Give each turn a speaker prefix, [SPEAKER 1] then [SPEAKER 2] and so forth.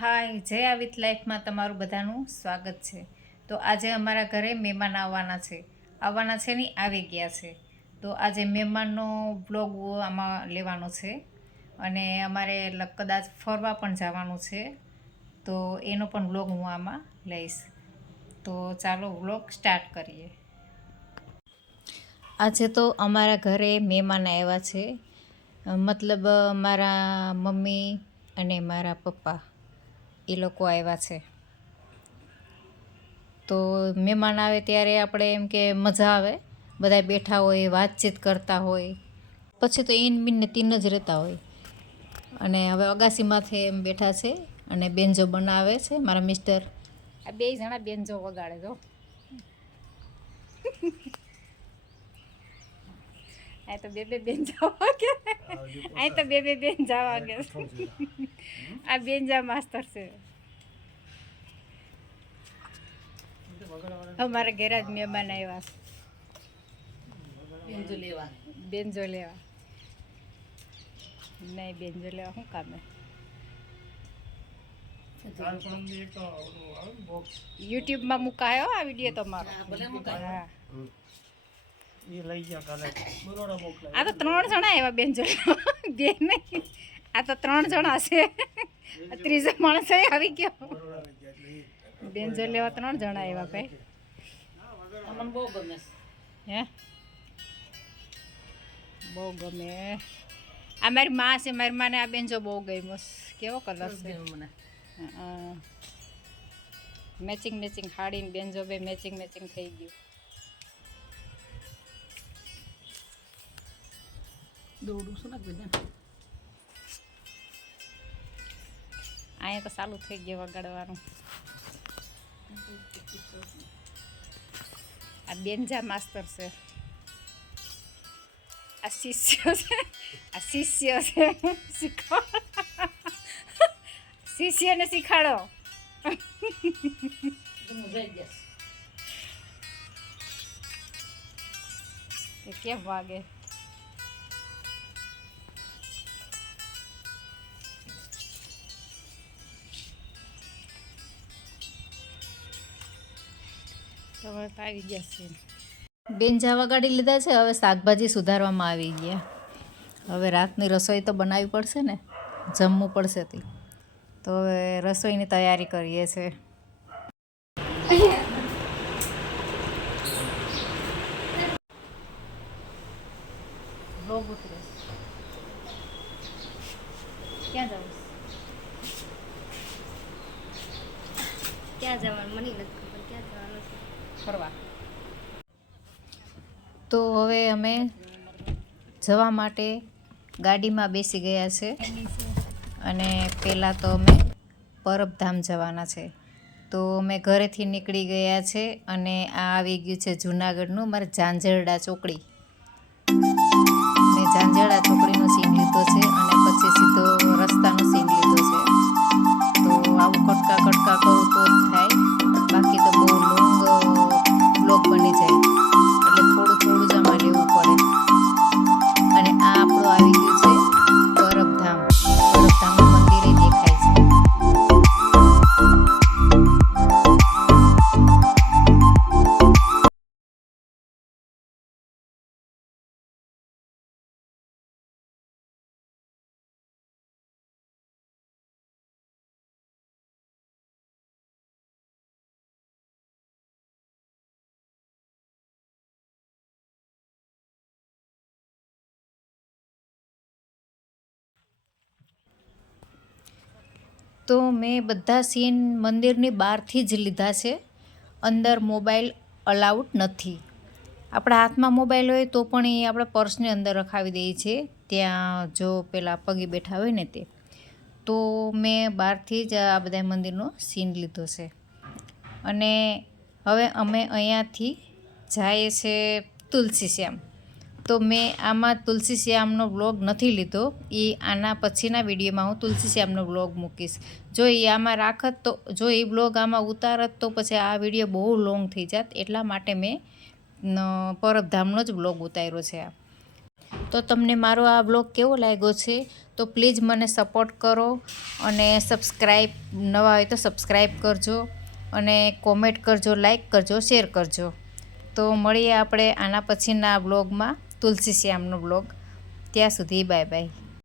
[SPEAKER 1] હાય, જય આવિત લાઈફમાં તમારું બધાનું સ્વાગત છે. તો આજે અમારા ઘરે મહેમાન આવવાના છે. આવવાના છે ને આવી ગયા છે. તો આજે મહેમાનનો બ્લોગ આમાં લેવાનો છે અને અમારે કદાચ ફરવા પણ જવાનું છે. તો એનો પણ બ્લોગ હું આમાં લઈશ. તો ચાલો બ્લોગ સ્ટાર્ટ કરીએ. આજે તો અમારા ઘરે મહેમાન આવ્યા છે. મતલબ, મારા મમ્મી અને મારા પપ્પા. એ લોકો આવ્યા છે. તો મહેમાન આવે ત્યારે આપણે એમ કે મજા આવે. બધા બેઠા હોય, વાતચીત કરતા હોય. પછી તો એન બિનને તીન જ રહેતા હોય. અને હવે અગાસીમાંથી એમ બેઠા છે અને બેન્જો બનાવે છે, મારા મિસ્ટર. આ બે જણા બેન્જો વગાડે જો. આ તો બે બે બેન જવા કે અહીં તો બે બે બેન જવા કે આ બેન્જા માસ્તર છે. અમારા ઘરે જ મહેમાન આવ્યા
[SPEAKER 2] બેનજો લેવા.
[SPEAKER 1] બેન્જો લેવા. નહીં બેનજો લેવા શું કામે? યુટ્યુબમાં મુકાયો આ વીડિયો તમારો?
[SPEAKER 2] ભલે મુકાયો.
[SPEAKER 1] હા. આ તો ત્રણ જણા આવ્યા બેન્જો લેવા બે નહીં આ તો ત્રણ જણા છે. આ ત્રીજો માણસ આવી ગયો.
[SPEAKER 3] બેન.
[SPEAKER 1] બેન્જો લેવા ત્રણ જણા આવ્યા ભાઈ.
[SPEAKER 2] મને બહુ ગમે
[SPEAKER 1] હે? બહુ ગમે. આ મારી માં છે મારી માને આ બેન્જો બહુ ગમ્યો કેવો કલર છે?
[SPEAKER 2] મને.
[SPEAKER 1] મેચિંગ મેચિંગ હાડીને બેન્જો બે મેચિંગ મેચિંગ થઈ ગયું. અહીંયા તો ચાલુ થઈ ગયું વગાડવાનું આ બેનજા માસ્તર છે. આ શિષ્ય છે. આ શિષ્ય છે. શીખવાડો શિષ્યને શીખાડો. કેમ વાગે? તો હવે ગયા છે. વગાડી લીધા છે હવે શાકભાજી સુધારવામાં આવી ગયા. હવે રાતની રસોઈ તો બનાવવી પડશે ને જમવું પડશે તે. તો હવે રસોઈની તૈયારી કરીએ છીએ ક્યાં જવું
[SPEAKER 4] ક્યાં જવાનું? મને નથી ખબર ક્યાં જવાનું છે
[SPEAKER 1] ફરવા. તો હવે અમે જવા માટે ગાડીમાં બેસી ગયા છે. અને પહેલાં તો અમે પરબધામ જવાના છે. તો અમે ઘરેથી નીકળી ગયા છે અને આ આવી ગયું છે જુનાગઢનું, મારે ઝાંઝરડા ચોકડી. તો મેં બધા સીન મંદિરની બહારથી જ લીધા છે. અંદર મોબાઈલ અલાઉડ નથી. આપણા હાથમાં મોબાઈલ હોય તો પણ એ આપણા પર્સની અંદર રખાવી દઈએ છે. ત્યાં જો પેલા પગે બેઠા હોય ને તે. તો મેં બહારથી જ આ બધા મંદિરનો સીન લીધો છે. અને હવે અમે અહીંયાથી જઈએ છે તુલસી શ્યામ. તો મેં આમાં તુલસી શ્યામનો વ્લોગ નથી લીધો. એ આના પછીના વિડીયોમાં હું તુલસી શ્યામનો વ્લોગ મૂકીશ. જો એ આમાં રાખત તો, જો એ વ્લોગ આમાં ઉતારત તો પછી આ વીડિયો બહુ લોંગ થઈ જાત. એટલા માટે મેં પરબધામનો જ વ્લોગ ઉતાર્યો છે આ. તો તમને મારો આ બ્લોગ કેવો લાગ્યો છે? તો પ્લીઝ મને સપોર્ટ કરો અને સબસ્ક્રાઈબ નવા હોય તો સબસ્ક્રાઈબ કરજો અને કોમેન્ટ કરજો લાઈક કરજો શેર કરજો. તો મળીએ આપણે આના પછીના બ્લોગમાં તુલસી શ્યામનો બ્લોગ ત્યાં સુધી બાય બાય